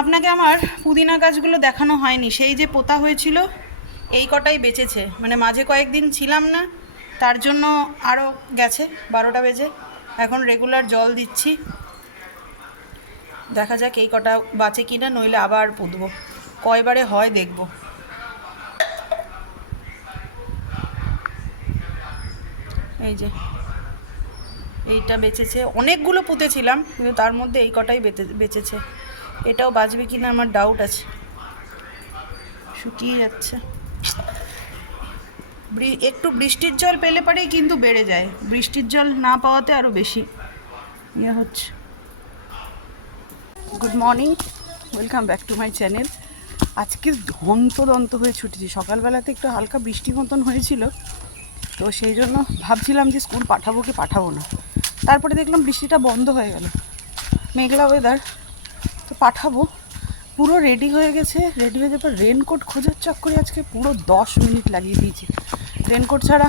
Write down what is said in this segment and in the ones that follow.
আপনাকে আমার পুদিনা গাছগুলো দেখানো হয়নি। সেই যে পোতা হয়েছিল, এই কটাই বেঁচেছে। মানে মাঝে কয়েকদিন ছিলাম না, তার জন্য আরও গেছে, বারোটা বেজে। এখন রেগুলার জল দিচ্ছি। দেখা যাক এই কটা বাঁচে কিনা, নইলে আবার পুঁতবো। কয়বারে হয় দেখব। এই যে, এইটা বেঁচেছে। অনেকগুলো পুঁতেছিলাম, কিন্তু তার মধ্যে এই কটাই বেঁচে বেঁচেছে। এটাও বাঁচবে কিনা আমার ডাউট আছে। শুকিয়ে যাচ্ছে। একটু বৃষ্টির জল পেলে পরেই কিন্তু বেড়ে যায়। বৃষ্টির জল না পাওয়াতে আরও বেশি ইয়ে হচ্ছে। Good morning welcome back to my channel আজকে ধন্ত দন্ত হয়ে ছুটেছি। সকালবেলাতে একটু হালকা বৃষ্টি মতন হয়েছিল। তো সেই জন্য ভাবছিলাম যে স্কুল পাঠাবো কি পাঠাবো না। তারপরে দেখলাম বৃষ্টিটা বন্ধ হয়ে গেল। মেঘলা ওয়েদার পাঠাবো। পুরো রেডি হয়ে গেছে। রেডি হয়ে যাবার রেনকোট খোঁজার চক্করে আজকে পুরো দশ মিনিট লাগিয়ে দিয়েছি। রেনকোট ছাড়া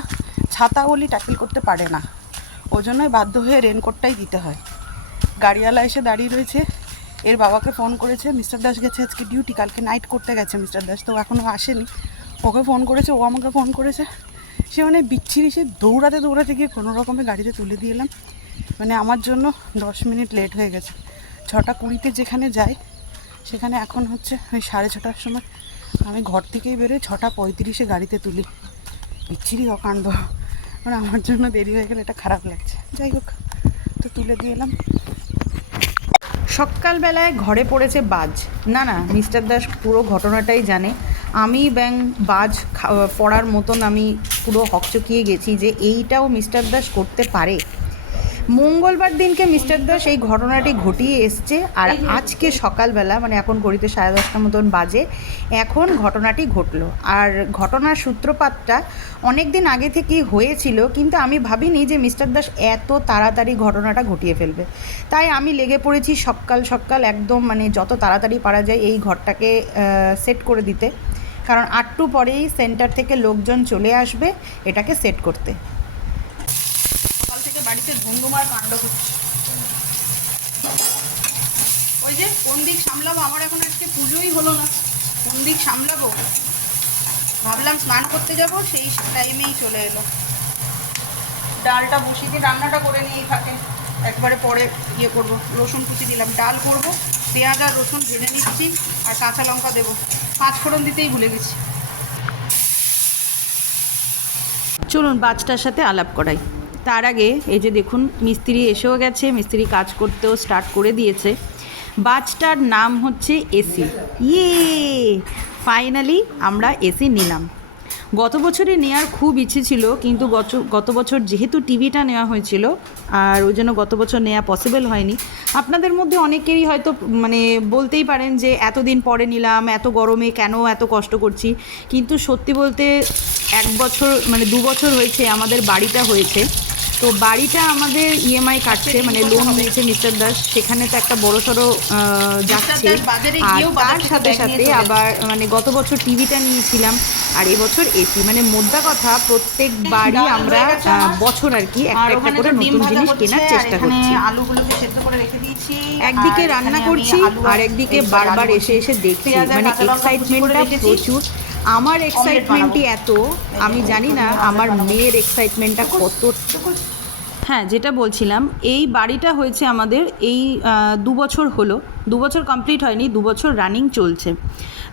ছাতা বলি ট্যাকেল করতে পারে না। ওই জন্যই বাধ্য হয়ে রেনকোটটাই দিতে হয়। গাড়িওয়ালা এসে দাঁড়িয়ে রয়েছে। এর বাবাকে ফোন করেছে, মিস্টার দাস গেছে আজকে ডিউটি কালকে নাইট করতে গেছে মিস্টার দাস, তো এখনও আসেনি। ওকে ফোন করেছে, ও আমাকে ফোন করেছে। সে মানে বিচ্ছিরি, সে দৌড়াতে দৌড়াতে গিয়ে কোনো রকমে গাড়িতে তুলে দিয়ে এলাম। মানে আমার জন্য দশ মিনিট লেট হয়ে গেছে। ছটা কুড়িতে যেখানে যাই, সেখানে এখন হচ্ছে ওই সাড়ে ছটার সময় আমি ঘর থেকেই বেরোই, ছটা পঁয়ত্রিশে গাড়িতে তুলি। বিচ্ছিরি অকাণ্ড। মানে আমার জন্য দেরি হয়ে গেলে এটা খারাপ লাগছে। যাই হোক, তো তুলে দিয়ে এলাম। সকালবেলায় ঘরে পড়েছে বাজ। না না, মিস্টার দাস পুরো ঘটনাটাই জানে। আমি ব্যাং বাজ পড়ার মতন আমি পুরো হকচকিয়ে গেছি যে এইটাও মিস্টার দাস করতে পারে। মঙ্গলবার দিনকে মিস্টার দাস, এই ঘটনাটি ঘটিয়ে এসছে। আর আজকে সকালবেলা মানে এখন ঘড়িতে সাড়ে দশটা মতন বাজে, এখন ঘটনাটি ঘটলো। আর ঘটনার সূত্রপাতটা অনেক দিন আগে থেকেই হয়েছিল, কিন্তু আমি ভাবিনি যে মিস্টার দাস এত তাড়াতাড়ি ঘটনাটা ঘটিয়ে ফেলবে। তাই আমি লেগে পড়েছি সকাল সকাল একদম মানে যত তাড়াতাড়ি পারা যায় এই ঘরটাকে সেট করে দিতে। কারণ আটটু পরেই সেন্টার থেকে লোকজন চলে আসবে এটাকে সেট করতে। থেকে বাড়িতে ধুমধুমার কাণ্ড হচ্ছে ওই যে কোন দিক সামলাবো? আমার এখন আজকে পুজোই হলো না। কোন দিক সামলাবো? ভাবলাম স্নান করতে যাব, সেই টাইমেই চলে এলো। ডালটা বসিয়ে দিয়ে রান্নাটা করে নিয়েই থাকে। একবারে পরে ইয়ে করব, রসুন কুচি দিলাম। ডাল করব, পেঁয়াজ আর রসুন ভেজে নিচ্ছি, আর কাঁচা লঙ্কা দেবো। পাঁচ ফোড়ন দিতেই ভুলে গেছি। চলুন বাচ্চাটার সাথে আলাপ করাই। তার আগে এই যে দেখুন, মিস্ত্রি এসেও গেছে, মিস্ত্রি কাজ করতেও স্টার্ট করে দিয়েছে। বাচ্চাটার নাম হচ্ছে এসি। ইয়ে! ফাইনালি আমরা এসি নিলাম। গত বছরে নেওয়ার খুব ইচ্ছে ছিল, কিন্তু গত গত বছর যেহেতু টিভিটা নেওয়া হয়েছিল, আর ওই জন্য গত বছর নেওয়া পসিবল হয়নি, আপনাদের মধ্যে অনেকেরই হয়তো মানে বলতেই পারেন যে এতদিন পরে নিলাম, এত গরমে কেন এত কষ্ট করছি, কিন্তু সত্যি বলতে এক বছর মানে দু বছর হয়েছে, আমাদের বাড়িটা হয়েছে। তো বাড়িটা আমাদের ইএমআই কাটছে মানে লোন নিয়েছে মিস্টার দাস। সেখানে তো একটা বড় সড়ো যাচ্ছে। আর তার সাথে সাথে আবার মানে গত বছর টিভিটা নিয়েছিলাম আর এবছর এসি মানে মোদ্দা কথা প্রত্যেকবারই ডাল আমরা বছর আর কি একটা একটা করে নতুন জিনিস কেনার চেষ্টা করছি। আলুগুলোকে সেদ্ধ করে রেখে দিয়েছি। একদিকে রান্না করছি আর একদিকে বারবার এসে এসে দেখছি। মানে এক্সাইটমেন্টটা প্রচুর। আমার এক্সাইটমেন্টই এত আমি জানি না আমার মেয়ের এক্সাইটমেন্টটা কত। হ্যাঁ যেটা বলছিলাম এই বাড়িটা হয়েছে আমাদের এই দু বছর হলো দু বছর কমপ্লিট হয়নি দু বছর রানিং চলছে।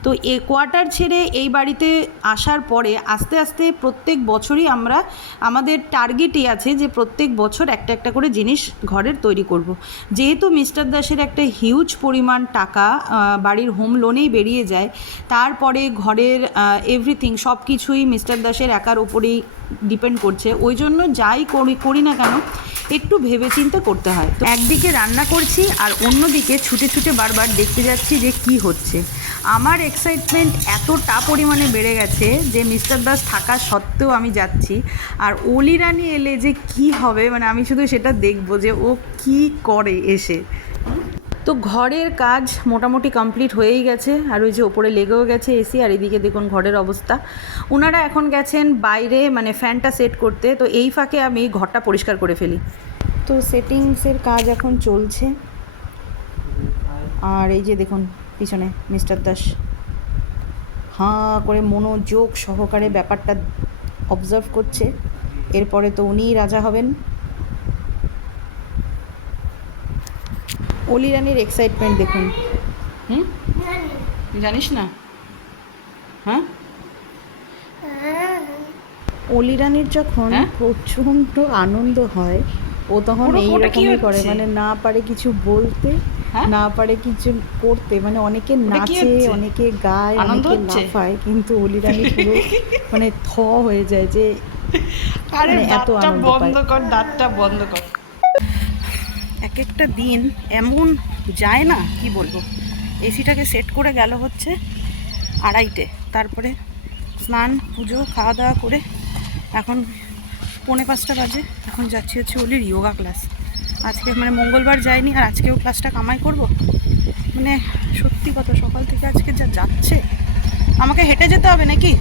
তো এ কোয়ার্টার ছেড়ে এই বাড়িতে আসার পরে আস্তে আস্তে প্রত্যেক বছরই আমরা, আমাদের টার্গেটই আছে যে প্রত্যেক বছর একটা একটা করে জিনিস ঘরের তৈরি করব। যেহেতু মিস্টার দাসের একটা হিউজ পরিমাণ টাকা বাড়ির হোম লোনেই বেরিয়ে যায়, তারপরে ঘরের এভরিথিং সব কিছুই মিস্টার দাসের একার ওপরেই ডিপেন্ড করছে। ওই জন্য যাই করি করি না কেন, একটু ভেবেচিন্তে করতে হয়। তো একদিকে রান্না করছি আর অন্যদিকে ছুটে ছুটে বারবার দেখতে যাচ্ছি যে কি হচ্ছে। আমার এক্সাইটমেন্ট এতটা পরিমাণে বেড়ে গেছে যে মিস্টার দাস থাকা সত্ত্বেও আমি যাচ্ছি। আর অলি রানী এলে যে কি হবে মানে আমি শুধু সেটা দেখব যে ও কি করে এসে। তো ঘরের কাজ মোটামুটি কমপ্লিট হয়েই গেছে, আর ওই যে ওপরে লেগেও গেছে এসি আর এদিকে দেখুন ঘরের অবস্থা। ওনারা এখন গেছেন বাইরে মানে ফ্যানটা সেট করতে। তো এই ফাঁকে আমি ঘরটা পরিষ্কার করে ফেলি। তো সেটিংসের কাজ এখন চলছে। আর এই যে দেখুন, পিছনে মিস্টার দাস। হাঁ করে মনোযোগ সহকারে ব্যাপারটা অবজার্ভ করছে। এরপরে তো উনিই রাজা হবেন। অলি রানির এক্সাইটমেন্ট দেখুন। হুম? জানিস না? হ্যাঁ? অলি রানির যখন হ্যাঁ? প্রচণ্ড আনন্দ হয় ও তখন এইরকমই করে। মানে না পারে কিছু বলতে? না পারে কিছু করতে মানে অনেকে নাচে অনেকে গায় অনেকে? লাফায় কিন্তু অলি রানি পুরো মানে থ হয়ে যায় যে আরে মানে এত দাঁতটা বন্ধ কর দাঁতটা বন্ধ কর। এক একটা দিন এমন যায় না কি বলব? এসিটাকে সেট করে গেল হচ্ছে আড়াইটে। তারপরে স্নান পুজো খাওয়া দাওয়া করে এখন পৌনে পাঁচটা বাজে এখন যাচ্ছি হচ্ছে ওলির যোগা ক্লাস আজকে মানে মঙ্গলবার যাইনি আর আজকেও ক্লাসটা কামাই করব। মানে সত্যি কথা সকাল থেকে আজকে যা যাচ্ছে আমাকে হেঁটে যেতে হবে নাকি?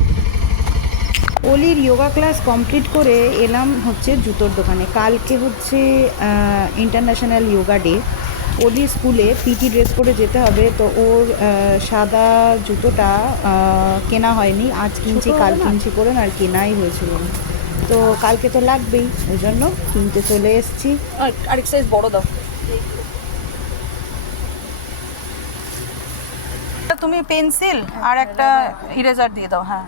অলির যোগা ক্লাস কমপ্লিট করে এলাম হচ্ছে জুতোর দোকানে। কালকে হচ্ছে ইন্টারন্যাশনাল যোগা ডে অলির স্কুলে পিটি ড্রেস পরে যেতে হবে তো ওর সাদা জুতোটা কেনা হয়নি। আজ কিনছি কাল কিনছি করে না আর কেনাই হয়েছিল না। তো কালকে তো লাগবেই ওই জন্য কিনতে চলে এসেছি। আরেক সাইজ বড় দাও। তুমি পেন্সিল আর একটা ইরেজার দিয়ে দাও হ্যাঁ।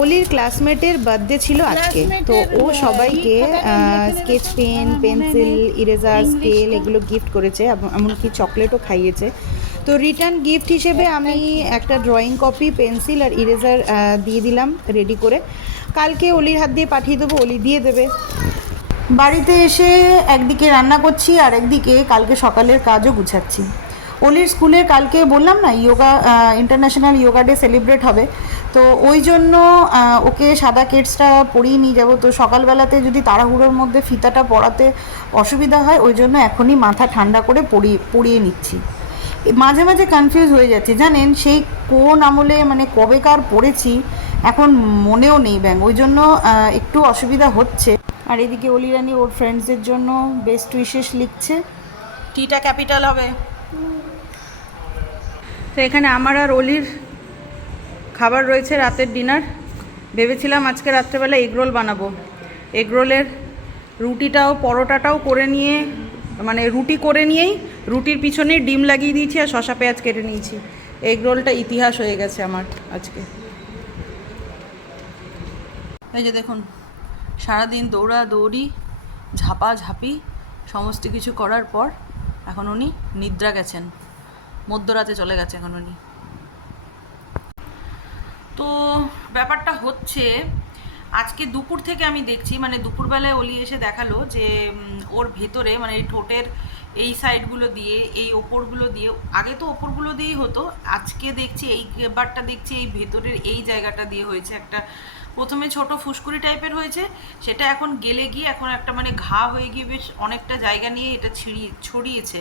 অলির ক্লাসমেটের বার্থডে ছিল আজকে। তো ও সবাইকে sketch pen pencil eraser scale এগুলো গিফট করেছে এবং এমনকি চকলেটও খাইয়েছে। তো রিটার্ন গিফট হিসেবে আমি একটা ড্রয়িং কপি পেন্সিল আর ইরেজার দিয়ে দিলাম রেডি করে। কালকে অলির হাত দিয়ে পাঠিয়ে দেবো, অলি দিয়ে দেবে। বাড়িতে এসে একদিকে রান্না করছি আর একদিকে কালকে সকালের কাজও গুছাচ্ছি। অলির স্কুলে কালকে বললাম না yoga international yoga day celebrate হবে। তো ওই জন্য ওকে সাদা কেটসটা পরিয়ে নিয়ে যাব। তো সকালবেলাতে যদি তাড়াহুড়োর মধ্যে ফিতাটা পরাতে অসুবিধা হয়, ওই জন্য এখনই মাথা ঠান্ডা করে পরিয়ে পরিয়ে নিচ্ছি। মাঝে মাঝে কনফিউজ হয়ে যাচ্ছে। জানেন সেই কোন আমলে মানে কবেকার পড়েছি এখন মনেও নেই ব্যাং। ওই জন্য একটু অসুবিধা হচ্ছে। আর এদিকে অলি রানী ওর ফ্রেন্ডসদের জন্য বেস্ট উইশেস লিখছে। টিটা ক্যাপিটাল হবে। তো এখানে আমার আর অলির খাবার রয়েছে রাতের ডিনার ভেবেছিলাম আজকে রাত্রেবেলা এগরোল বানাবো। এগরোলের রুটিটাও পরোটাটাও করে নিয়ে মানে রুটি করে নিয়েই রুটির পিছনে ডিম লাগিয়ে দিয়েছি আর শশা পেঁয়াজ কেটে নিয়েছি। এগরোলটা ইতিহাস হয়ে গেছে আমার আজকে। এই যে দেখুন, সারাদিন দৌড়া, দৌড়ি, ঝাপা, ঝাপি, সমস্ত কিছু করার পর এখন উনি নিদ্রা গেছেন। মধ্যরাতে চলে গেছে এখন উনি। তো ব্যাপারটা হচ্ছে, আজকে দুপুর থেকে আমি দেখছি মানে দুপুরবেলায় অলি এসে দেখাল যে ওর ভেতরে মানে ঠোঁটের এই সাইডগুলো দিয়ে, এই ওপরগুলো দিয়ে, আগে তো ওপরগুলো দিয়েই হতো, আজকে দেখছি এই বারটা দেখছি এই ভেতরের এই জায়গাটা দিয়ে হয়েছে একটা, প্রথমে ছোট ফুসকুড়ি টাইপের হয়েছে, সেটা এখন গেলে গিয়ে এখন একটা মানে ঘা হয়ে গিয়ে বেশ অনেকটা জায়গা নিয়ে এটা ছিড়িয়ে ছড়িয়েছে।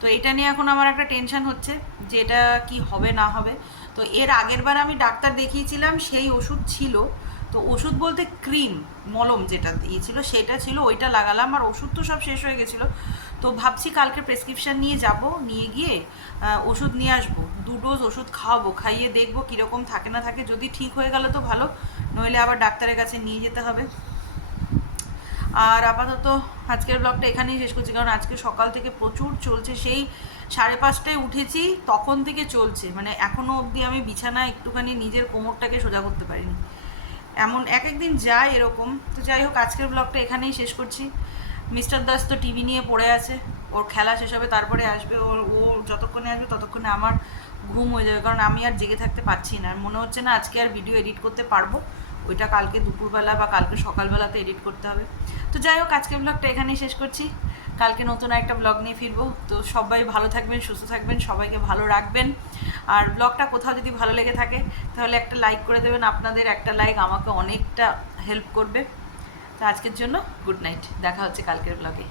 তো এটা নিয়ে এখন আমার একটা টেনশন হচ্ছে যে এটা কি হবে, না হবে। তো এর আগের বার আমি ডাক্তার দেখিয়েছিলাম, সেই ওষুধ ছিল। তো ওষুধ বলতে ক্রিম, মলম যেটা দিয়েছিল সেটা ছিল, ওইটা লাগালাম, আর ওষুধ তো সব শেষ হয়ে গেছিল। তো ভাবছি কালকে প্রেসক্রিপশন নিয়ে যাব, নিয়ে গিয়ে ওষুধ নিয়ে আসব। দু ডোজ ওষুধ খাওয়াবো, খাইয়ে দেখব কীরকম থাকে না থাকে। যদি ঠিক হয়ে গেল তো ভালো, নইলে আবার ডাক্তারের কাছে নিয়ে যেতে হবে। আর আপাতত আজকের ব্লগটা এখানেই শেষ করছি, কারণ আজকে সকাল থেকে প্রচুর চলছে। সেই সাড়ে পাঁচটায় উঠেছি, তখন থেকে চলছে। মানে এখনও অবধি আমি বিছানায় একটুখানি নিজের কোমরটাকে সোজা করতে পারিনি। এমন এক একদিন যায় এরকম। তো যাই হোক, আজকের ব্লগটা এখানেই শেষ করছি। মিস্টার দাস তো টিভি নিয়ে পড়ে আছে। ওর খেলা শেষ হবে, তারপরে আসবে। ওর, ও যতক্ষণে আসবে ততক্ষণে আমার ঘুম হয়ে যাবে। কারণ আমি আর জেগে থাকতে পারছি না। মনে হচ্ছে না আজকে আর ভিডিও এডিট করতে পারব। ওইটা কালকে দুপুরবেলা বা কালকে সকালবেলাতে এডিট করতে হবে। তো যাই হোক, আজকের ব্লগটা এখানেই শেষ করছি। কালকে নতুন একটা ব্লগ নিয়ে ফিরবো। তো সবাই ভালো থাকবেন, সুস্থ থাকবেন, সবাইকে ভালো রাখবেন। আর ব্লগটা কোথাও যদি ভালো লেগে থাকে, তাহলে একটা লাইক করে দেবেন। আপনাদের একটা লাইক আমাকে অনেকটা হেল্প করবে। তো আজকের জন্য গুড নাইট। দেখা হচ্ছে কালকের ব্লগে